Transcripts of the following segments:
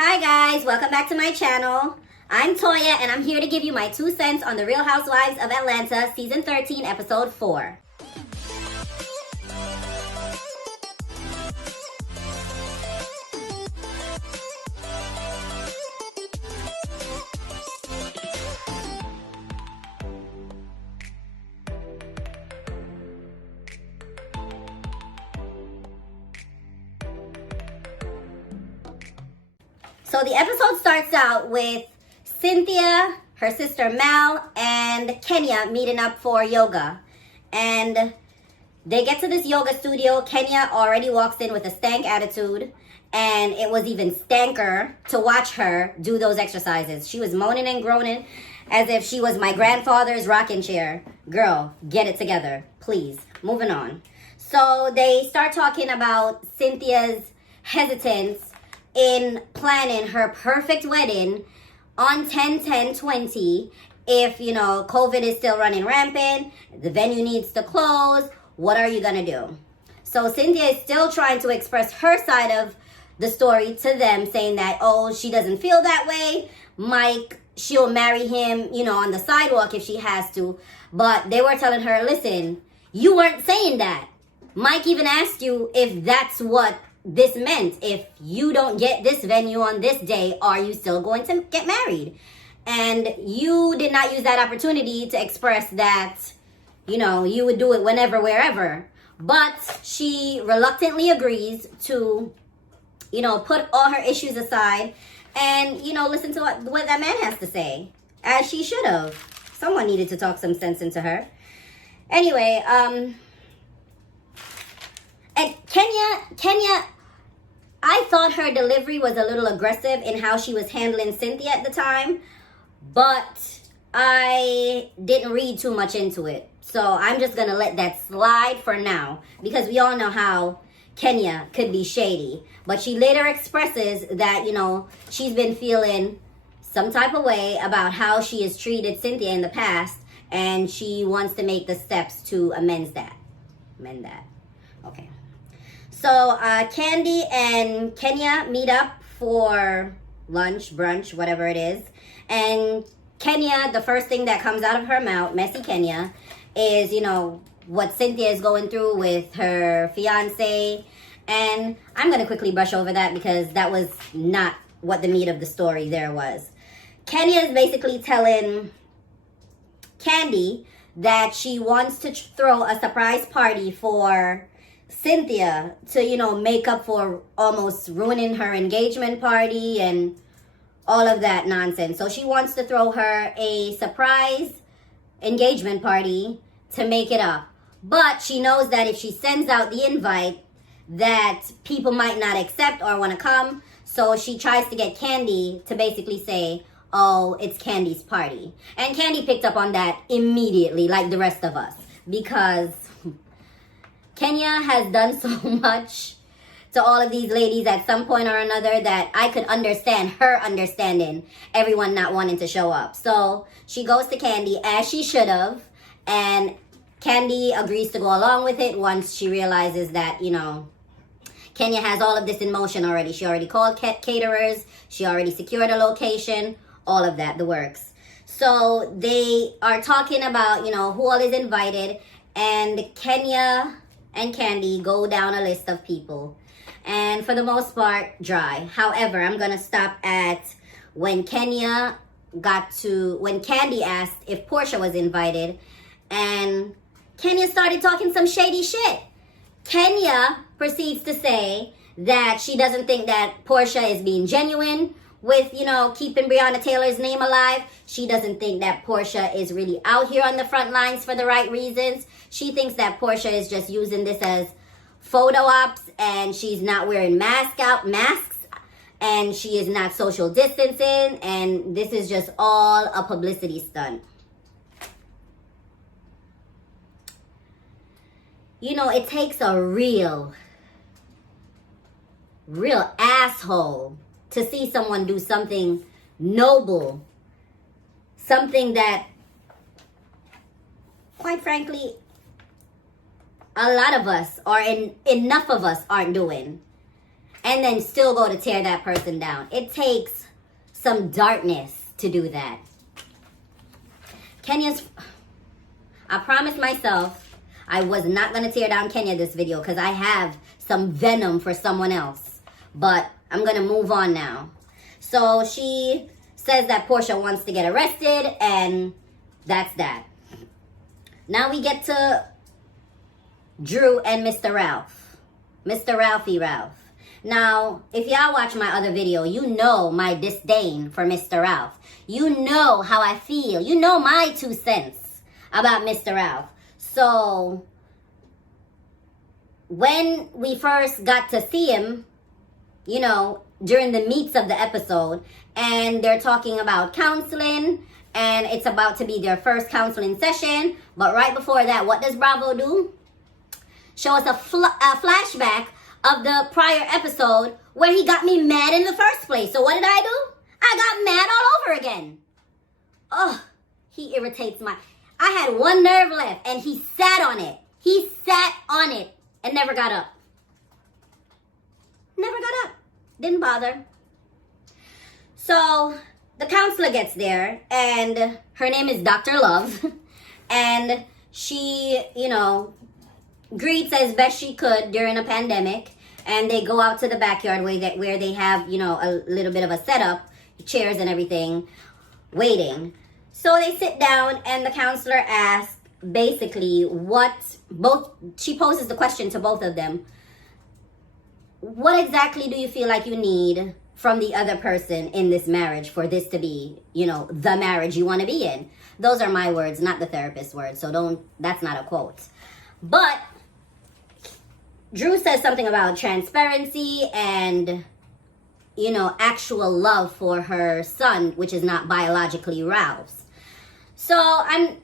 Hi guys, welcome back to my channel. I'm Toya and I'm here to give you my 2 cents on the Real Housewives of Atlanta Season 13 Episode 4. So the episode starts out with Cynthia, her sister Mel, and Kenya meeting up for yoga. And they get to this yoga studio. Kenya already walks in with a stank attitude. And it was even stanker to watch her do those exercises. She was moaning and groaning as if she was my grandfather's rocking chair. Girl, get it together, please. Moving on. So they start talking about Cynthia's hesitance in planning her perfect wedding on 10-10-20 if, COVID is still running rampant, the venue needs to close, what are you going to do? So Cynthia is still trying to express her side of the story to them, saying that, she doesn't feel that way. Mike, she'll marry him, on the sidewalk if she has to. But they were telling her, listen, you weren't saying that. Mike even asked you if that's what this meant. If you don't get this venue on this day, are you still going to get married? And you did not use that opportunity to express that, you would do it whenever, wherever. But she reluctantly agrees to, put all her issues aside and, listen to what that man has to say. As she should have. Someone needed to talk some sense into her. Anyway, and Kenya, I thought her delivery was a little aggressive in how she was handling Cynthia at the time, but I didn't read too much into it. So I'm just going to let that slide for now, because we all know how Kenya could be shady. But she later expresses that, she's been feeling some type of way about how she has treated Cynthia in the past, and she wants to make the steps to amend that. Okay. So Candy and Kenya meet up for lunch, brunch, whatever it is. And Kenya, the first thing that comes out of her mouth, messy Kenya, is, what Cynthia is going through with her fiance. And I'm going to quickly brush over that because that was not what the meat of the story there was. Kenya is basically telling Candy that she wants to throw a surprise party for Cynthia to, make up for almost ruining her engagement party and all of that nonsense. So she wants to throw her a surprise engagement party to make it up. But she knows that if she sends out the invite, that people might not accept or want to come. So she tries to get Candy to basically say, it's Candy's party. And Candy picked up on that immediately, like the rest of us, because Kenya has done so much to all of these ladies at some point or another that I could understand her understanding everyone not wanting to show up. So she goes to Candy, as she should have, and Candy agrees to go along with it once she realizes that, Kenya has all of this in motion already. She already called caterers, she already secured a location, all of that, the works. So they are talking about, who all is invited, and Kenya and Candy go down a list of people. And for the most part, dry. However, I'm going to stop at when Candy asked if Portia was invited, and Kenya started talking some shady shit. Kenya proceeds to say that she doesn't think that Portia is being genuine with, keeping Breonna Taylor's name alive. She doesn't think that Portia is really out here on the front lines for the right reasons. She thinks that Portia is just using this as photo ops, and she's not wearing masks, and she is not social distancing, and this is just all a publicity stunt. It takes a real asshole to see someone do something noble, something that, quite frankly, a lot of us, or enough of us, aren't doing. and then still go to tear that person down. It takes some darkness to do that. I promised myself I was not going to tear down Kenya this video because I have some venom for someone else. But I'm going to move on now. So she says that Portia wants to get arrested, and that's that. Now we get to Drew and Mr. Ralph. Mr. Ralphie Ralph. Now, if y'all watch my other video, you know my disdain for Mr. Ralph. You know how I feel. You know my 2 cents about Mr. Ralph. So, when we first got to see him, you know, during the meats of the episode, and they're talking about counseling, and it's about to be their first counseling session, but right before that, what does Bravo do? Show us a flashback of the prior episode where he got me mad in the first place. So what did I do? I got mad all over again. Oh, he irritates I had one nerve left, and he sat on it. He sat on it and never got up. Never got up. Didn't bother. So the counselor gets there, and her name is Dr. Love, and she, you know, greets as best she could during a pandemic, and they go out to the backyard where they have, you know, a little bit of a setup, chairs and everything, waiting. So they sit down, and the counselor asks basically she poses the question to both of them. What exactly do you feel like you need from the other person in this marriage for this to be, you know, the marriage you want to be in? Those are my words, not the therapist's words, so that's not a quote. But Drew says something about transparency and, you know, actual love for her son, which is not biologically Ralph's. So I'm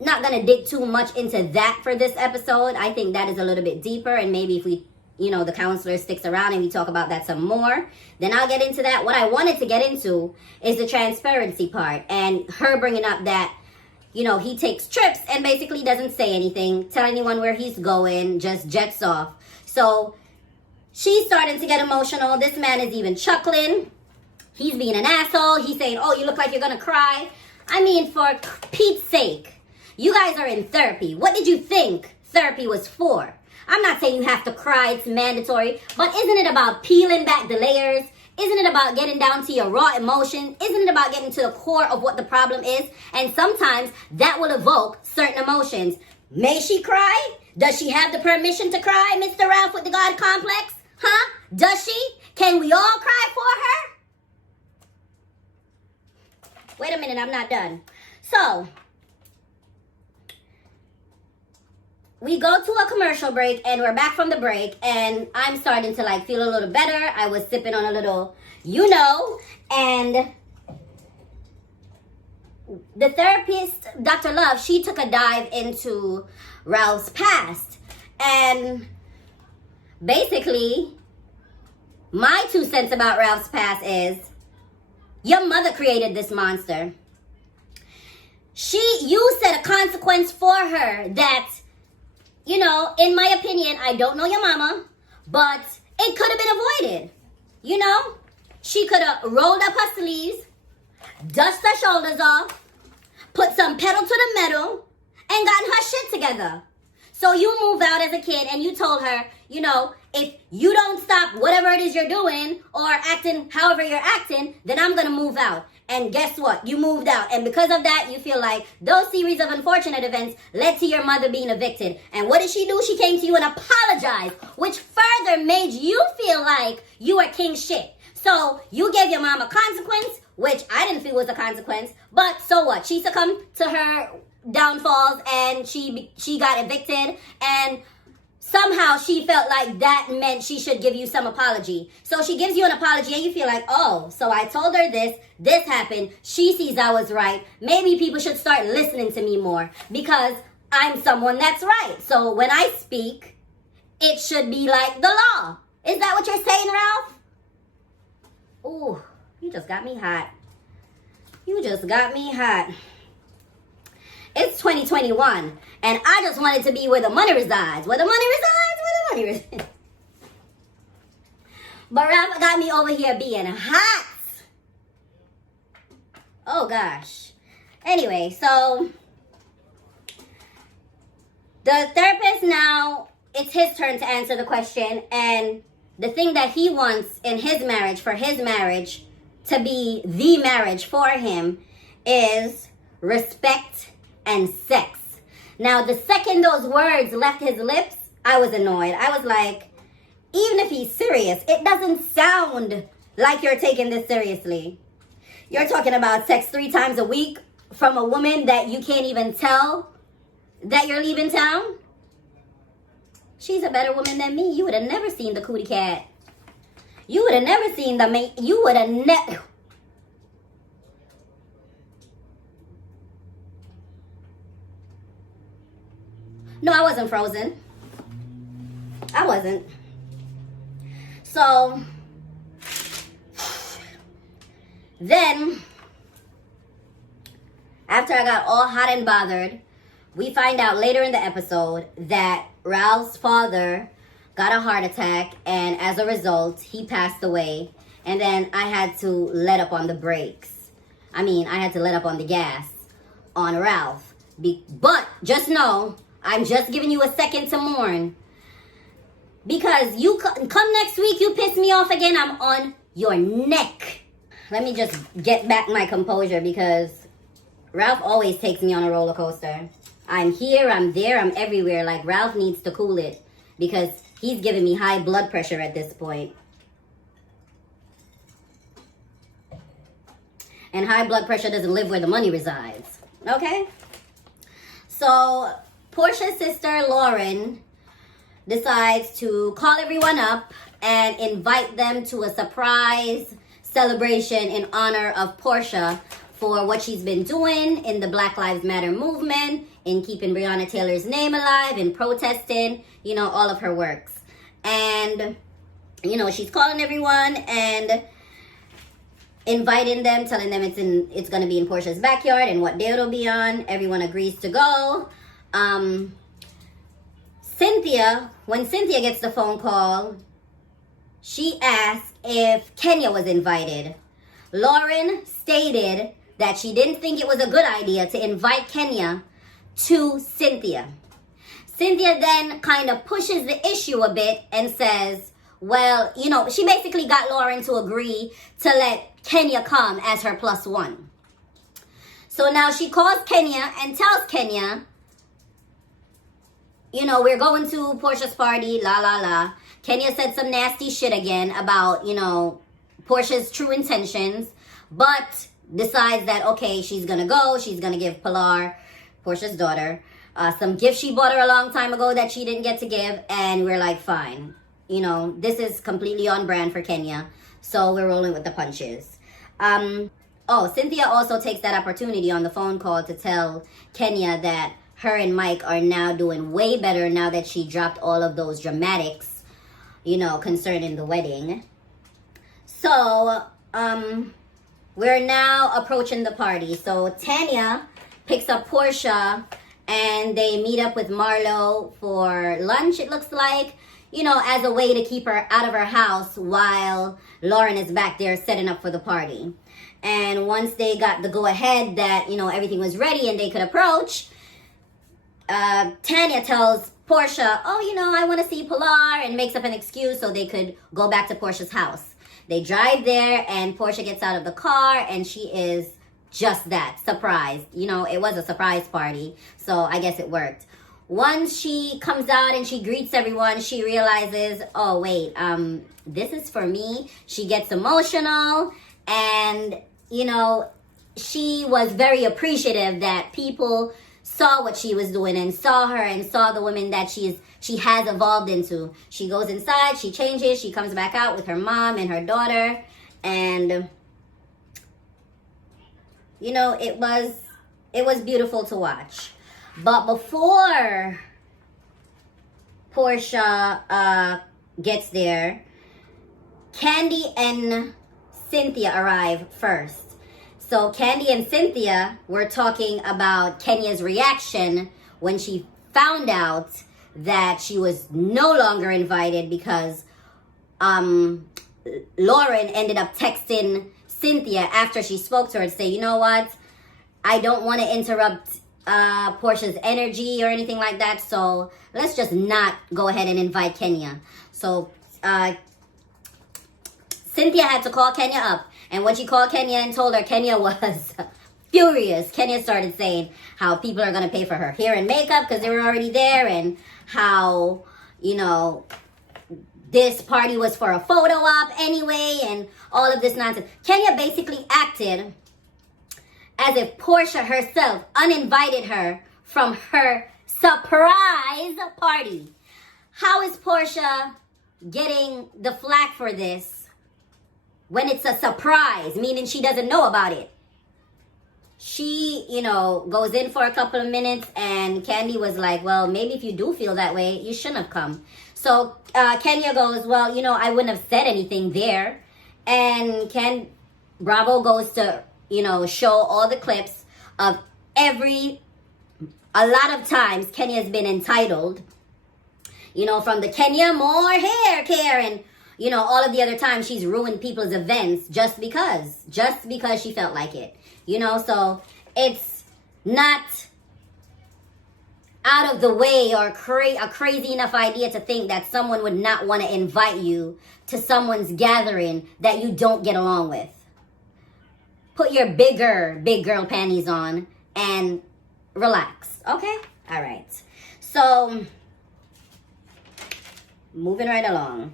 not going to dig too much into that for this episode. I think that is a little bit deeper, and maybe if we, you know, the counselor sticks around and we talk about that some more, then I'll get into that. What I wanted to get into is the transparency part, and her bringing up that, you know, he takes trips and basically doesn't say anything, tell anyone where he's going, just jets off. So she's starting to get emotional. This man is even chuckling. He's being an asshole. He's saying, oh, you look like you're going to cry. I mean, for Pete's sake, you guys are in therapy. What did you think therapy was for? I'm not saying you have to cry, it's mandatory, but isn't it about peeling back the layers? Isn't it about getting down to your raw emotion? Isn't it about getting to the core of what the problem is? And sometimes that will evoke certain emotions. May she cry? Does she have the permission to cry, Mr. Ralph with the God complex? Huh? Does she? Can we all cry for her? Wait a minute, I'm not done. So, we go to a commercial break, and we're back from the break, and I'm starting to like feel a little better. I was sipping on a little, you know, and the therapist, Dr. Love, she took a dive into Ralph's past, and basically, my 2 cents about Ralph's past is, your mother created this monster. You set a consequence for her that, you know, in my opinion, I don't know your mama, but it could have been avoided. You know, she could have rolled up her sleeves, dust her shoulders off, put some pedal to the metal, and gotten her shit together. So you move out as a kid and you told her, you know, if you don't stop whatever it is you're doing or acting however you're acting, then I'm going to move out. And guess what? You moved out. And because of that, you feel like those series of unfortunate events led to your mother being evicted. And what did she do? She came to you and apologized, which further made you feel like you were king shit. So you gave your mom a consequence, which I didn't feel was a consequence. But so what? She succumbed to her downfalls and she got evicted, and somehow she felt like that meant she should give you some apology. So she gives you an apology and you feel like, oh, so I told her this happened, she sees I was right, maybe people should start listening to me more because I'm someone that's right. So when I speak, it should be like the law. Is that what you're saying, Ralph? Ooh, you just got me hot. You just got me hot. It's 2021, and I just wanted to be where the money resides. Where the money resides, where the money resides. But Ralph got me over here being hot. Oh gosh. Anyway, so the therapist now, it's his turn to answer the question, and the thing that he wants in his marriage, for his marriage to be the marriage for him, is respect and sex. Now, the second those words left his lips, I was annoyed. I was like, even if he's serious, it doesn't sound like you're taking this seriously. You're talking about sex 3 times a week from a woman that you can't even tell that you're leaving town? She's a better woman than me. You would have never seen the cootie cat. You would have never seen the mate. You would have never. No, I wasn't frozen. I wasn't. So, then, after I got all hot and bothered, we find out later in the episode that Ralph's father got a heart attack, and as a result, he passed away. And then I had to let up on the brakes. I had to let up on the gas on Ralph. But just know, I'm just giving you a second to mourn. Because you come next week, you piss me off again, I'm on your neck. Let me just get back my composure, because Ralph always takes me on a roller coaster. I'm here, I'm there, I'm everywhere. Like, Ralph needs to cool it, because he's giving me high blood pressure at this point. And high blood pressure doesn't live where the money resides. Okay? So, Portia's sister, Lauren, decides to call everyone up and invite them to a surprise celebration in honor of Portia for what she's been doing in the Black Lives Matter movement, in keeping Breonna Taylor's name alive, in protesting, all of her works. And, she's calling everyone and inviting them, telling them it's going to be in Portia's backyard and what day it'll be on. Everyone agrees to go. When Cynthia gets the phone call, she asks if Kenya was invited. Lauren stated that she didn't think it was a good idea to invite Kenya to Cynthia. Cynthia then kind of pushes the issue a bit and says, well, she basically got Lauren to agree to let Kenya come as her +1. So now she calls Kenya and tells Kenya, we're going to Portia's party, la la la. Kenya said some nasty shit again about, Portia's true intentions, but decides that, okay, she's gonna go. She's gonna give Pilar, Portia's daughter, some gift she bought her a long time ago that she didn't get to give, and we're like, fine. This is completely on brand for Kenya, so we're rolling with the punches. Cynthia also takes that opportunity on the phone call to tell Kenya that her and Mike are now doing way better now that she dropped all of those dramatics, concerning the wedding. So, we're now approaching the party. So Tanya picks up Portia and they meet up with Marlo for lunch, it looks like, as a way to keep her out of her house while Lauren is back there setting up for the party. And once they got the go-ahead that, everything was ready and they could approach, Tanya tells Portia, I want to see Pilar, and makes up an excuse so they could go back to Portia's house. They drive there and Portia gets out of the car and she is just that, surprised. It was a surprise party, so I guess it worked. Once she comes out and she greets everyone, she realizes, oh wait, this is for me. She gets emotional and, she was very appreciative that people saw what she was doing and saw her and saw the woman that she has evolved into. She goes inside, she changes, she comes back out with her mom and her daughter, and it was beautiful to watch. But before Portia gets there, Candy and Cynthia arrive first. So Candy and Cynthia were talking about Kenya's reaction when she found out that she was no longer invited because Lauren ended up texting Cynthia after she spoke to her to say, you know what? I don't want to interrupt Portia's energy or anything like that, so let's just not go ahead and invite Kenya. So Cynthia had to call Kenya up, and when she called Kenya and told her, Kenya was furious. Kenya started saying how people are going to pay for her hair and makeup because they were already there, and how, you know, this party was for a photo op anyway, and all of this nonsense. Kenya basically acted as if Portia herself uninvited her from her surprise party. How is Portia getting the flack for this when it's a surprise, meaning she doesn't know about it? She, you know, goes in for a couple of minutes, and Candy was like, well, maybe if you do feel that way, you shouldn't have come. So Kenya goes, well, you know, I wouldn't have said anything there. And Bravo goes to, you know, show all the clips of a lot of times Kenya's been entitled, you know, from the Kenya more hair care, and, you know, all of the other times she's ruined people's events just because she felt like it, you know. So it's not out of the way or a crazy enough idea to think that someone would not want to invite you to someone's gathering that you don't get along with. Put your big girl panties on and relax, okay? All right. So, moving right along.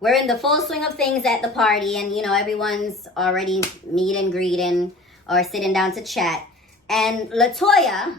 We're in the full swing of things at the party, and, you know, everyone's already meet and greeting or sitting down to chat. And LaToya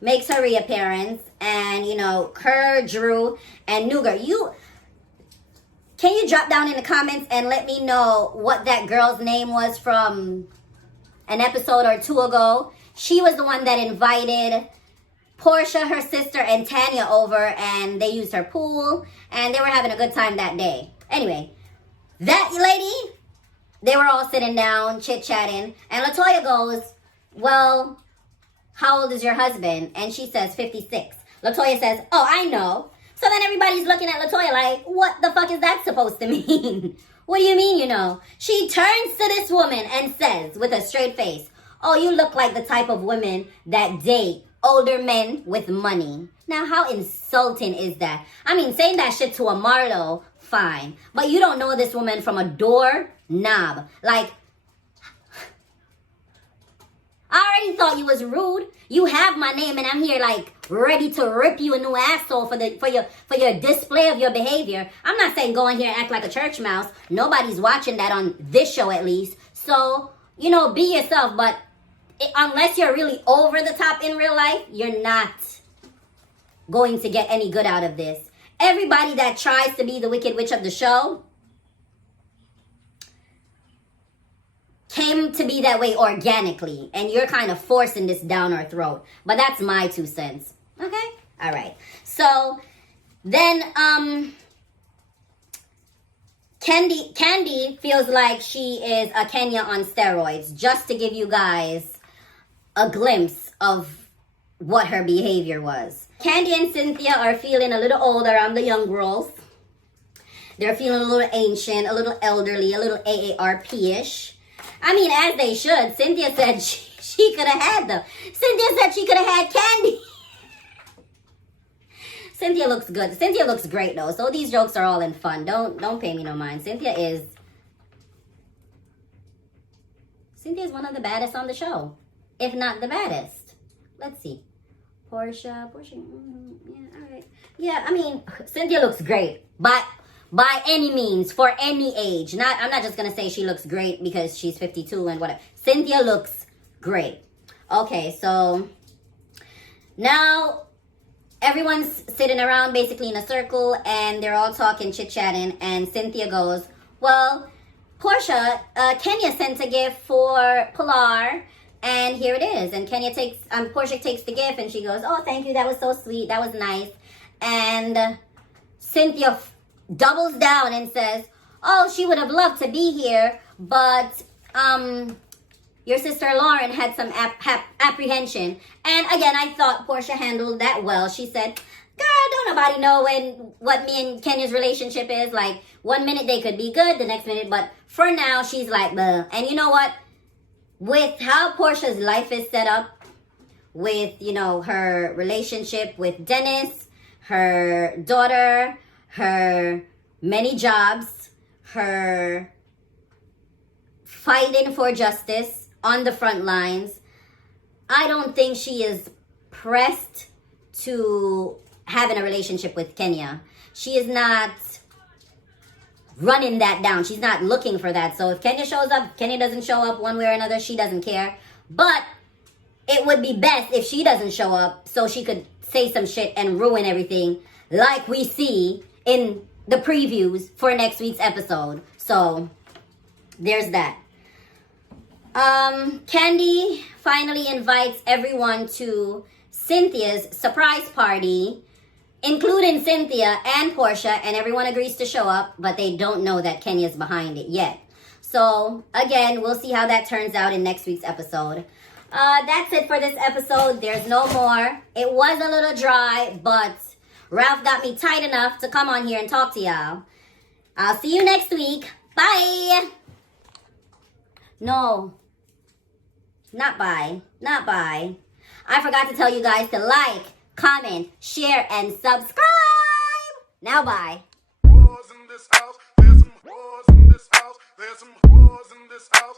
makes her reappearance, and, you know, Kerr, Drew, and Nuger. Can you drop down in the comments and let me know what that girl's name was from an episode or two ago? She was the one that invited Portia, her sister, and Tanya over, and they used her pool, and they were having a good time that day. Anyway, that lady, they were all sitting down, chit-chatting, and LaToya goes, well, how old is your husband? And she says 56. LaToya says, oh, I know. So then everybody's looking at LaToya like, what the fuck is that supposed to mean? What do you mean, you know? She turns to this woman and says with a straight face, oh, you look like the type of women that date older men with money. Now, how insulting is that? I mean, saying that shit to a Marlo, fine. But you don't know this woman from a door knob. Like, I already thought you was rude. You have my name, and I'm here like ready to rip you a new asshole for your display of your behavior. I'm not saying go in here and act like a church mouse. Nobody's watching that on this show, at least. So, you know, be yourself. But unless you're really over the top in real life, you're not going to get any good out of this. Everybody that tries to be the Wicked Witch of the show came to be that way organically, and you're kind of forcing this down our throat. But that's my 2 cents. Okay? All right. So then Candy feels like she is a Kenya on steroids, just to give you guys a glimpse of what her behavior was. Candy and Cynthia are feeling a little old around the young girls. They're feeling a little ancient, a little elderly, a little AARP-ish. I mean, as they should. Cynthia said she could have had them. Cynthia said she could have had Candy. Cynthia looks good. Cynthia looks great, though. So these jokes are all in fun. Don't pay me no mind. Cynthia is one of the baddest on the show, if not the baddest. Let's see. Portia, yeah, all right. Yeah, I mean, Cynthia looks great, but by any means, for any age. I'm not just gonna say she looks great because she's 52 and whatever. Cynthia looks great. Okay, so now everyone's sitting around basically in a circle, and they're all talking, chit-chatting, and Cynthia goes, well, Portia, Kenya sent a gift for Pilar, and here it is. And Portia takes the gift, and she goes, oh, thank you, that was so sweet, that was nice. And Cynthia doubles down and says, oh, she would have loved to be here, but your sister Lauren had some apprehension. And again, I thought Portia handled that well. She said, Girl, don't nobody know what me and Kenya's relationship is. Like, 1 minute they could be good, the next minute, but for now, she's like, bleh. And you know what? With how Portia's life is set up, with, her relationship with Dennis, her daughter, her many jobs, her fighting for justice on the front lines, I don't think she is pressed to having a relationship with Kenya. She is not running that down. She's not looking for that. So if Kenya shows up, Kenya doesn't show up one way or another, she doesn't care. But it would be best if she doesn't show up so she could say some shit and ruin everything like we see in the previews for next week's episode. So there's that. Candy finally invites everyone to Cynthia's surprise party, including Cynthia and Portia, and everyone agrees to show up, but they don't know that Kenya's behind it yet. So, again, we'll see how that turns out in next week's episode. That's it for this episode. There's no more. It was a little dry, but Ralph got me tight enough to come on here and talk to y'all. I'll see you next week. Bye! No. Not bye. Not bye. I forgot to tell you guys to like, comment, share, and subscribe. Now bye. Whores in this house. There's some whores in this house. There's some whores in this house.